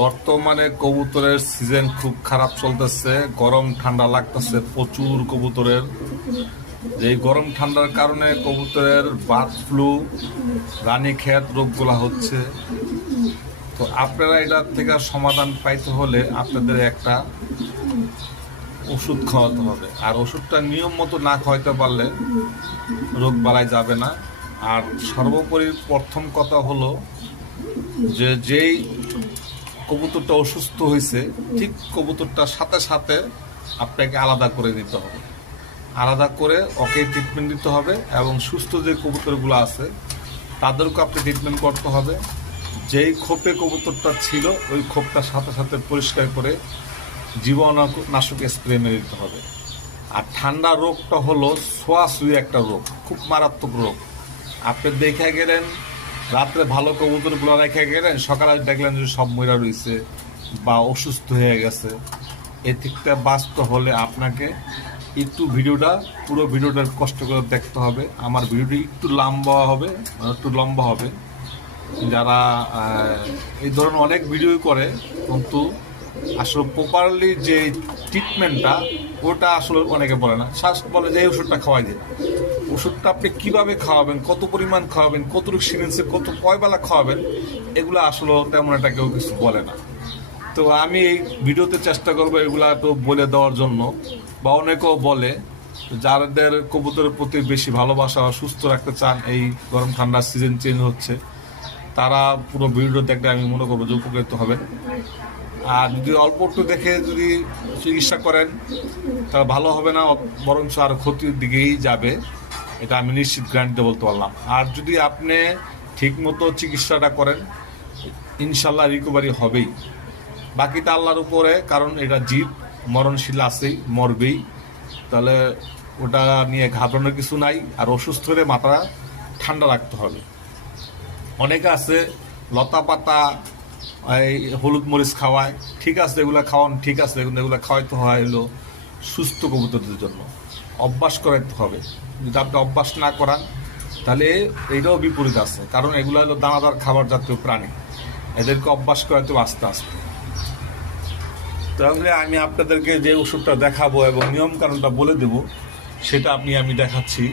বর্তমানে কবুতরের সিজন খুব খারাপ চলতেছে, গরম ঠান্ডা লাগতেছে প্রচুর কবুতরের। এই গরম ঠান্ডার কারণে কবুতরের বার্ড ফ্লু, রানীক্ষেত রোগগুলা হচ্ছে। তো আপনারা এটার থেকে সমাধান পাইতে হলে আপনাদের একটা ওষুধ খাওয়াতে হবে, আর ওষুধটা নিয়ম মতো না খাওয়াইতে পারলে রোগ বালাই যাবে না। আর সর্বোপরি প্রথম কথা হলো যে যেই কবুতরটা অসুস্থ হয়েছে ঠিক কবুতরটার সাথে সাথে আপনাকে আলাদা করে নিতে হবে, আলাদা করে ওকে ট্রিটমেন্ট দিতে হবে। এবং সুস্থ যে কবুতরগুলো আছে তাদেরকে আপনি ট্রিটমেন্ট করতে হবে। যেই খোপে কবুতরটা ছিল ওই খোপটার সাথে সাথে পরিষ্কার করে জীবাণুনাশক স্প্রে মেরে দিতে হবে। আর ঠান্ডা রোগটা হলো ছোঁয়াছুঁই একটা রোগ, খুব মারাত্মক রোগ। আপনি দেখে গেলেন রাত্রে ভালো কবুতরগুলো রেখে গেলেন, সকালে দেখলেন যে সব মরা রয়েছে বা অসুস্থ হয়ে গেছে। এর থেকে বাঁচতে হলে আপনাকে একটু পুরো ভিডিওটা কষ্ট করে দেখতে হবে। আমার ভিডিওটি একটু লম্বা হবে। যারা এই ধরনের অনেক ভিডিও করে কিন্তু আসলে প্রপারলি যে ট্রিটমেন্টটা ওটা আসলে অনেকে বলে না। বলে যে এই ওষুধটা খাওয়াই দেয়, ওষুধটা আপনি কীভাবে খাওয়াবেন, কত পরিমাণ খাওয়াবেন, কতটুকু সিরিঞ্জে কয় বেলা খাওয়াবেন, এগুলো আসলে তেমন একটা কেউ কিছু বলে না। তো আমি এই ভিডিওতে চেষ্টা করবো এগুলা তো বলে দেওয়ার জন্য, বা অনেকেও বলে যাদের কবুতরের প্রতি বেশি ভালোবাসা, সুস্থ রাখতে চান, এই গরম ঠান্ডার সিজন চেঞ্জ হচ্ছে, তারা পুরো ভিডিও দেখলে আমি মনে করবো যে উপকৃত হবেন। আর যদি অল্প একটু দেখে যদি চিকিৎসা করেন তাহলে ভালো হবে না, বরঞ্চ আরও ক্ষতির দিকেই যাবে, এটা আমি নিশ্চিত গ্যারান্টি বলতে পারলাম। আর যদি আপনি ঠিকমতো চিকিৎসাটা করেন ইনশাল্লাহ রিকভারি হবেই। বাকিটা আল্লাহর উপরে, কারণ এটা জীব, মরণশীল আছেই, মরবেই। তাহলে ওটা নিয়ে ঘাবড়ানোর কিছু নাই। আর অসুস্থ হলে মাথা ঠান্ডা রাখতে হবে। অনেকে আছে লতা পাতা, এই হলুদ মরিচ খাওয়ায়, ঠিক আছে এগুলো খাওয়ান, ঠিক আছে, এগুলো খাওয়াইতে হয় হলো সুস্থ কবুতরদের জন্য, অভ্যাস করাইতে হবে। যদি আপনি অভ্যাস না করান তাহলে এইটাও বিপরীত আছে, কারণ এগুলো হলো দানাদার খাবার জাতীয় প্রাণী, এদেরকে অভ্যাস করাইতে আস্তে আস্তে। তাহলে আমি আপনাদেরকে যে ওষুধটা দেখাবো এবং নিয়ম কানুনটা বলে দেব সেটা আমি দেখাচ্ছি।